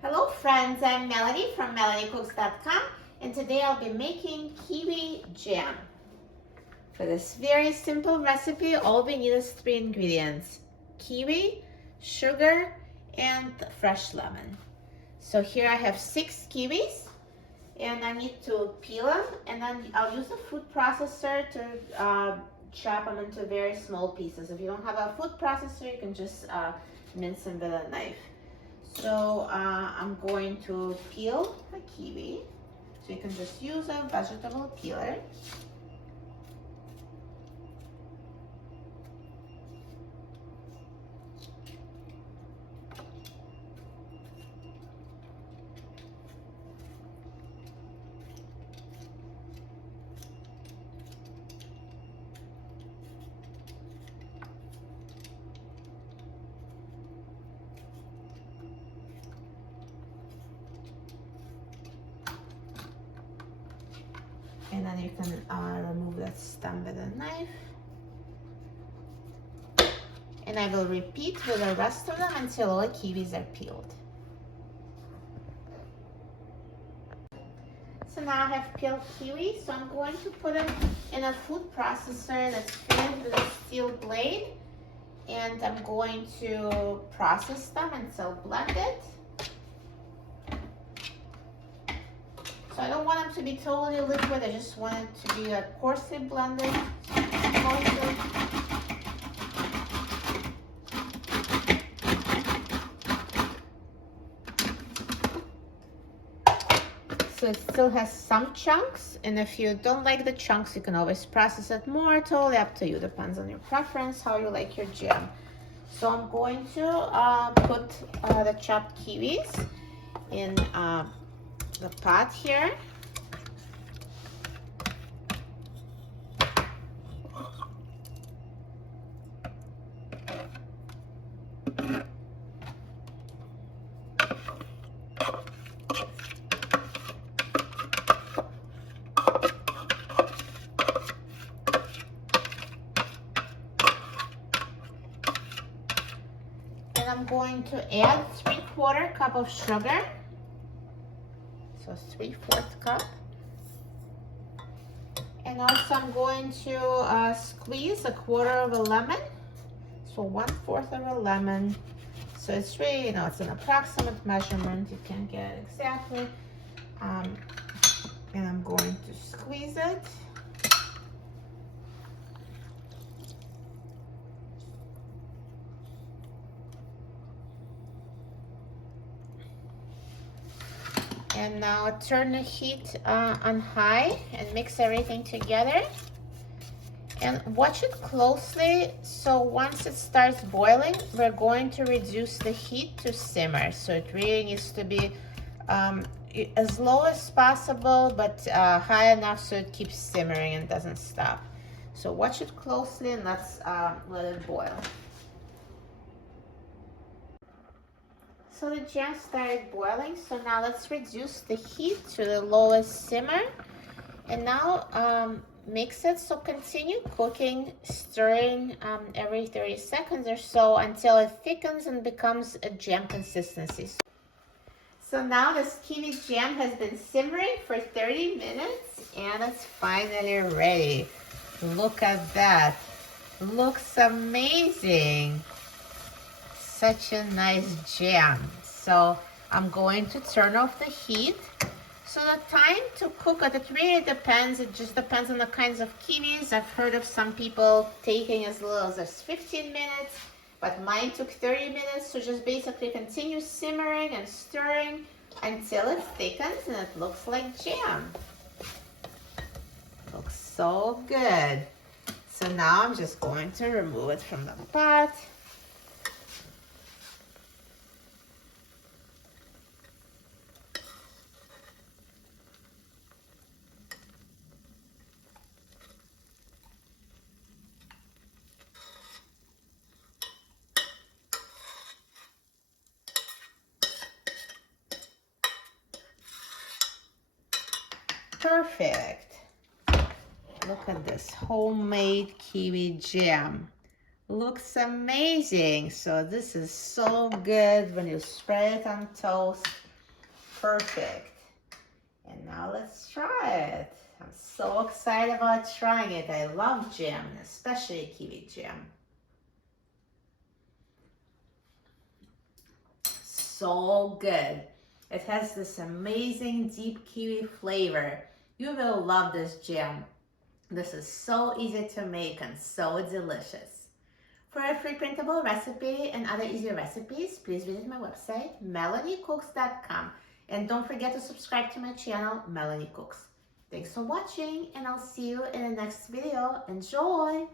Hello friends, I'm Melody from melodycooks.com, and today I'll be making kiwi jam. For this very simple recipe, all we need is 3 ingredients: kiwi, sugar, and fresh lemon. So here I have 6 kiwis, and I need to peel them, and then I'll use a food processor to chop them into very small pieces. If you don't have a food processor, you can just mince them with a knife. So I'm going to peel a kiwi. So you can just use a vegetable peeler. And then you can remove that stem with a knife. And I will repeat with the rest of them until all the kiwis are peeled. So now I have peeled kiwis, so I'm going to put them in a food processor that's fitted with a steel blade. And I'm going to process them until blended. So I don't want them to be totally liquid, I just want it to be coarsely blended. So it still has some chunks, and if you don't like the chunks, you can always process it more. Totally up to you, depends on your preference, how you like your jam. So I'm going to put the chopped kiwis in the pot here. And I'm going to add 3/4 cup of sugar. So 3/4 cup. And also I'm going to squeeze 1/4 of a lemon. So 1/4 of a lemon. So it's really, it's an approximate measurement. You can't get it exactly. And I'm going to squeeze it. And now turn the heat on high and mix everything together. And watch it closely. So once it starts boiling, we're going to reduce the heat to simmer. So it really needs to be as low as possible, but high enough so it keeps simmering and doesn't stop. So watch it closely and let's let it boil. So the jam started boiling, so now let's reduce the heat to the lowest simmer. And now mix it, so continue cooking, stirring every 30 seconds or so until it thickens and becomes a jam consistency. So now this kiwi jam has been simmering for 30 minutes and it's finally ready. Look at that. Looks amazing. Such a nice jam. So I'm going to turn off the heat. So the time to cook it really depends. It just depends on the kinds of kiwis. I've heard of some people taking as little as 15 minutes, but mine took 30 minutes. So just basically continue simmering and stirring until it thickens and it looks like jam. Looks so good. So now I'm just going to remove it from the pot. Perfect. Look at this homemade kiwi jam. Looks amazing. So this is so good when you spread it on toast. perfect. And now let's try it. I'm so excited about trying it. I love jam, especially kiwi jam. So good. It has this amazing deep kiwi flavor. You will love this jam. This is so easy to make and so delicious. For a free printable recipe and other easy recipes, please visit my website, melaniecooks.com. And don't forget to subscribe to my channel, Melanie Cooks. Thanks for watching, and I'll see you in the next video. Enjoy!